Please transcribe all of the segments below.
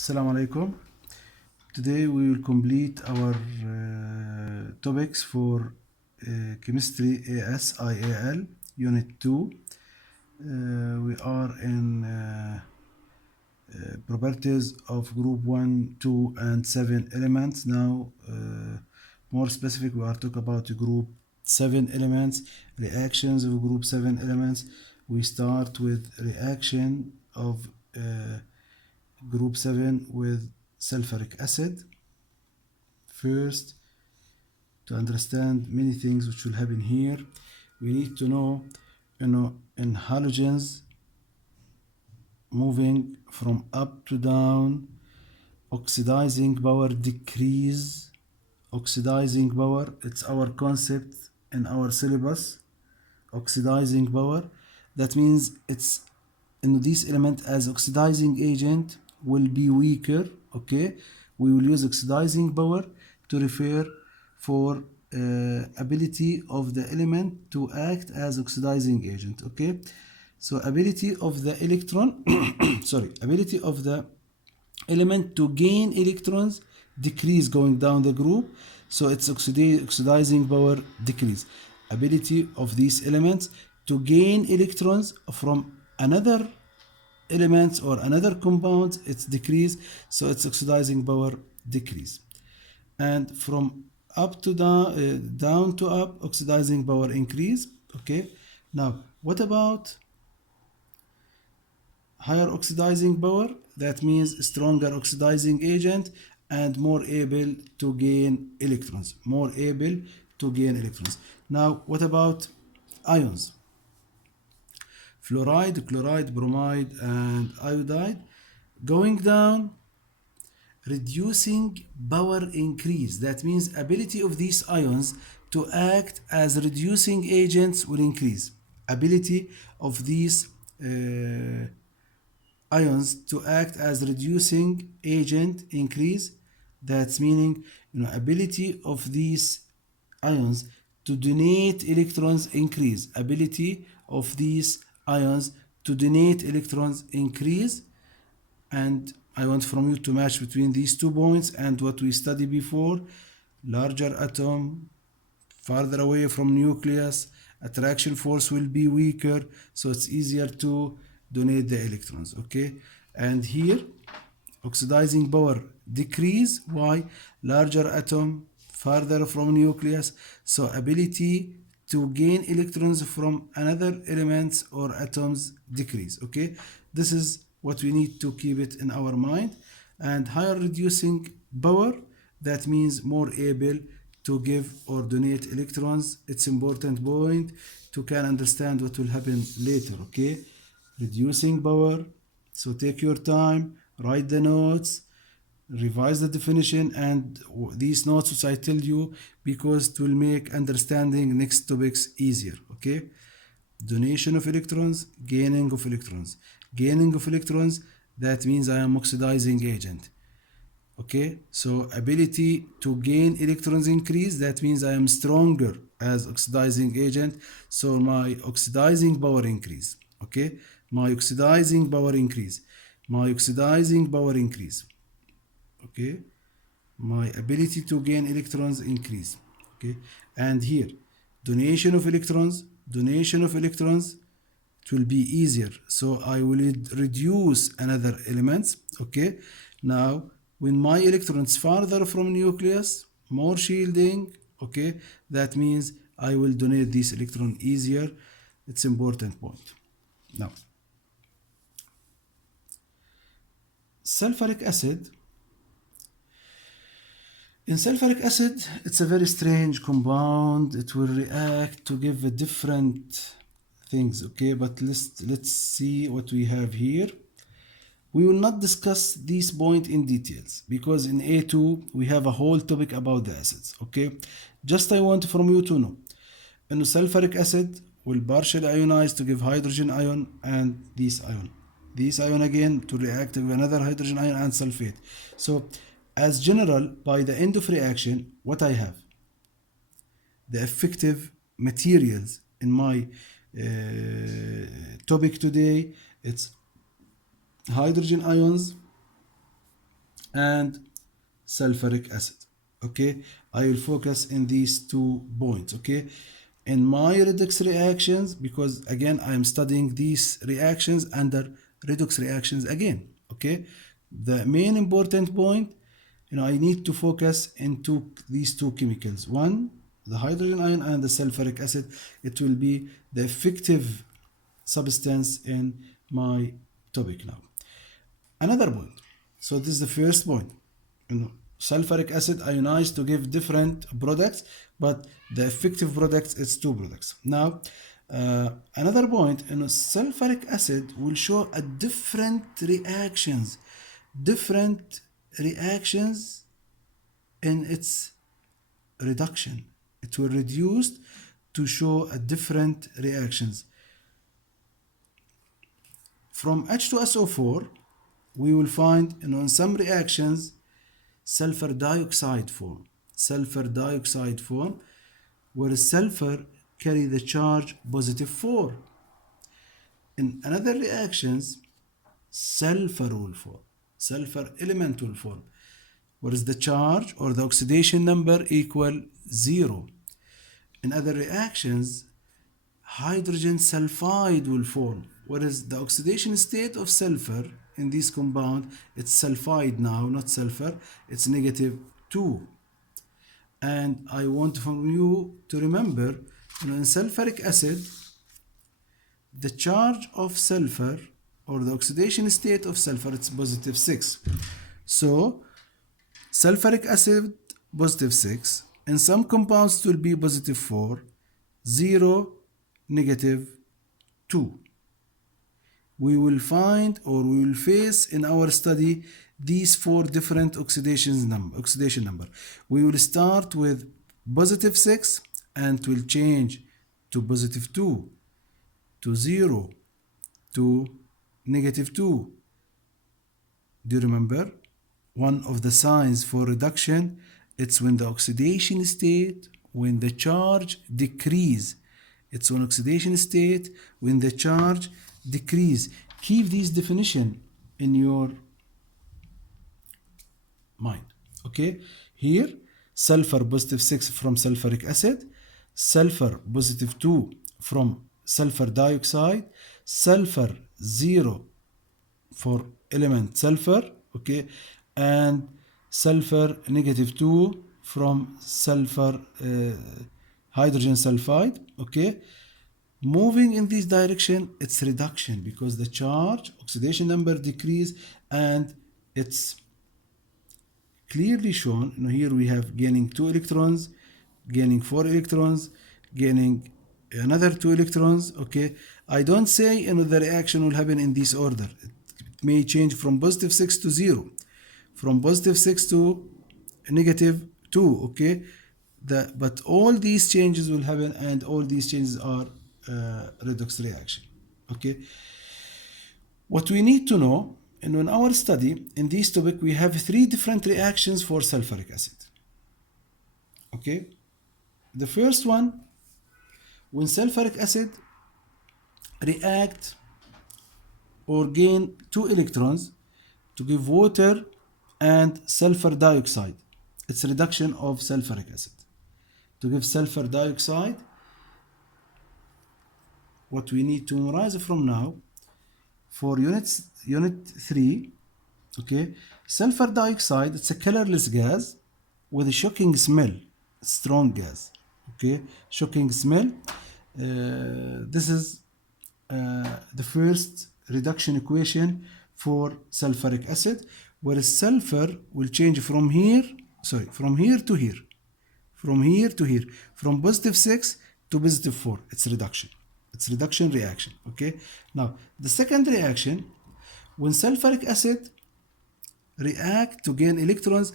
Assalamu alaikum. Today we will complete our topics for chemistry ASIAL unit 2. We are in properties of group 1, 2 and 7 elements. Now more specific, we are talking about group 7 elements, reactions of group 7 elements. We start with reaction of group 7 with sulfuric acid. First, to understand many things which will happen here, we need to know, in halogens moving from up to down, oxidizing power decrease. Oxidizing power, it's our concept in our syllabus. Oxidizing power, that means it's in this element as oxidizing agent will be weaker. Okay, we will use oxidizing power to refer for ability of the element to act as oxidizing agent. Okay, so ability of the electron ability of the element to gain electrons decrease going down the group, so it's oxidizing power decrease. Ability of these elements to gain electrons from another elements or another compound, it's decrease, so it's oxidizing power decrease. And from up to down, down to up, oxidizing power increase. Okay, now what about higher oxidizing power? That means stronger oxidizing agent and more able to gain electrons, more able to gain electrons. Now what about ions? Fluoride, chloride, bromide and iodide going down, reducing power increase. That means ability of these ions to act as reducing agents will increase. Ability of these ions to act as reducing agent increase. That's meaning, ability of these ions to donate electrons increase. Ability of these ions to donate electrons increase. And I want from you to match between these 2 points and what we studied before. Larger atom, farther away from nucleus, attraction force will be weaker, so it's easier to donate the electrons. Okay, and here oxidizing power decrease. Why? Larger atom, farther from nucleus, so ability to gain electrons from another elements or atoms decrease. Okay, this is what we need to keep it in our mind. And higher reducing power, that means more able to give or donate electrons. It's important point to can understand what will happen later. Okay, reducing power, so take your time, write the notes, revise the definition and these notes which I tell you, because it will make understanding next topics easier. Okay, donation of electrons, gaining of electrons. Gaining of electrons, that means I am oxidizing agent. Okay, so ability to gain electrons increase, that means I am stronger as oxidizing agent, so my oxidizing power increase. Okay, my oxidizing power increase, my oxidizing power increase. Okay, my ability to gain electrons increase. Okay, and here donation of electrons, donation of electrons, it will be easier, so I will reduce another elements. Okay, now when my electrons farther from nucleus, more shielding. Okay, that means I will donate this electron easier. It's important point. Now sulfuric acid. In sulfuric acid, it's a very strange compound. It will react to give a different things. Okay, but let's see what we have here. We will not discuss this point in details because in A2 we have a whole topic about the acids. Okay, just I want from you to know, in sulfuric acid will partially ionize to give hydrogen ion and this ion again to react with another hydrogen ion and sulfate. So as general, by the end of reaction, what I have, the effective materials in my topic today, it's hydrogen ions and sulfuric acid. Okay, I will focus in these 2 points. Okay, in my redox reactions, because again I am studying these reactions under redox reactions again. Okay, the main important point, I need to focus into these 2 chemicals. One, the hydrogen ion, and the sulfuric acid. It will be the effective substance in my topic now. Another point. So this is the first point. Sulfuric acid ionized to give different products, but the effective products is 2 products. Now, another point, sulfuric acid will show a different reactions in its reduction. It will reduce to show a different reactions. From H2SO4, we will find in some reactions sulfur dioxide form, where sulfur carry the charge +4. In another reactions, sulfur element will form, whereas the charge or the oxidation number equal 0. In other reactions, hydrogen sulfide will form, whereas the oxidation state of sulfur in this compound, it's sulfide now, not sulfur, it's -2. And I want from you to remember, in sulfuric acid, the charge of sulfur or the oxidation state of sulfur, it's +6. So sulfuric acid +6, in some compounds it will be +4, 0, -2. We will find or we will face in our study these 4 different oxidation number. We will start with +6 and it will change to +2, to 0, to -2. Do you remember? One of the signs for reduction, it's when the oxidation state, when the charge decrease. It's an oxidation state when the charge decrease. Keep this definition in your mind. Okay, here sulfur +6 from sulfuric acid, sulfur +2 from sulfur dioxide, sulfur 0 for element sulfur, okay, and sulfur -2 from sulfur hydrogen sulfide, okay. Moving in this direction, it's reduction because the charge, oxidation number decrease, and it's clearly shown. Here we have gaining 2 electrons, gaining 4 electrons, gaining another 2 electrons, okay. I don't say the reaction will happen in this order. It may change from +6 to 0, from +6 to -2, okay. But all these changes will happen, and all these changes are redox reaction, okay. What we need to know, and in our study in this topic we have 3 different reactions for sulfuric acid, okay. The first one, when sulfuric acid react or gain 2 electrons to give water and sulfur dioxide, it's reduction of sulfuric acid. To give sulfur dioxide, what we need to memorize from now, for unit 3, okay, sulfur dioxide, it's a colorless gas with a shocking smell, strong gas, okay, shocking smell. This is the first reduction equation for sulfuric acid, where sulfur will change from here to here, from +6 to +4. It's reduction reaction, okay. Now the second reaction, when sulfuric acid react to gain electrons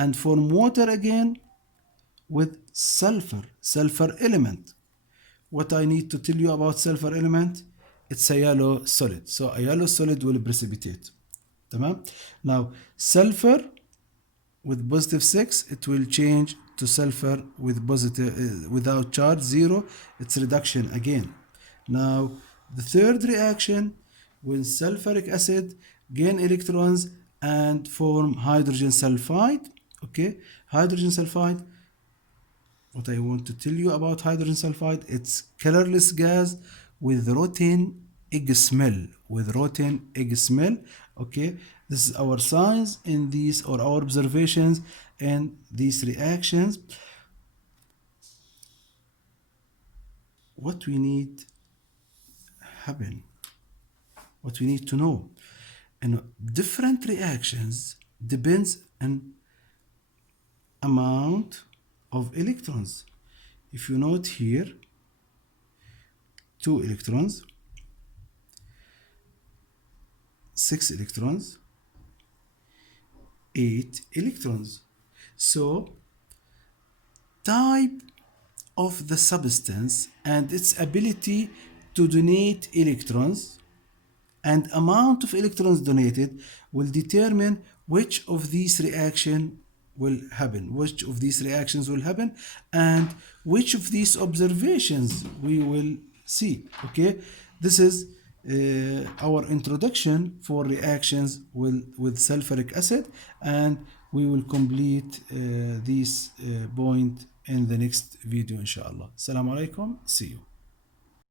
and form water again with sulfur element. What I need to tell you about sulfur element, it's a yellow solid, so a yellow solid will precipitate. Tamam. Now sulfur with +6, it will change to sulfur with positive without charge 0. It's reduction again. Now the third reaction, when sulfuric acid gain electrons and form hydrogen sulfide. Okay, hydrogen sulfide, what I want to tell you about hydrogen sulfide, it's colorless gas with rotten egg smell. With rotten egg smell. Okay, this is our science in these, or our observations in these reactions. What we need happen, what we need to know, and different reactions depends on amount of electrons. If you note here, 2 electrons, 6 electrons, 8 electrons. So type of the substance and its ability to donate electrons and amount of electrons donated will determine which of these reaction will happen, which of these reactions will happen, and which of these observations we will see. Okay, this is our introduction for reactions with sulfuric acid, and we will complete this point in the next video inshallah. Assalamu alaikum, see you.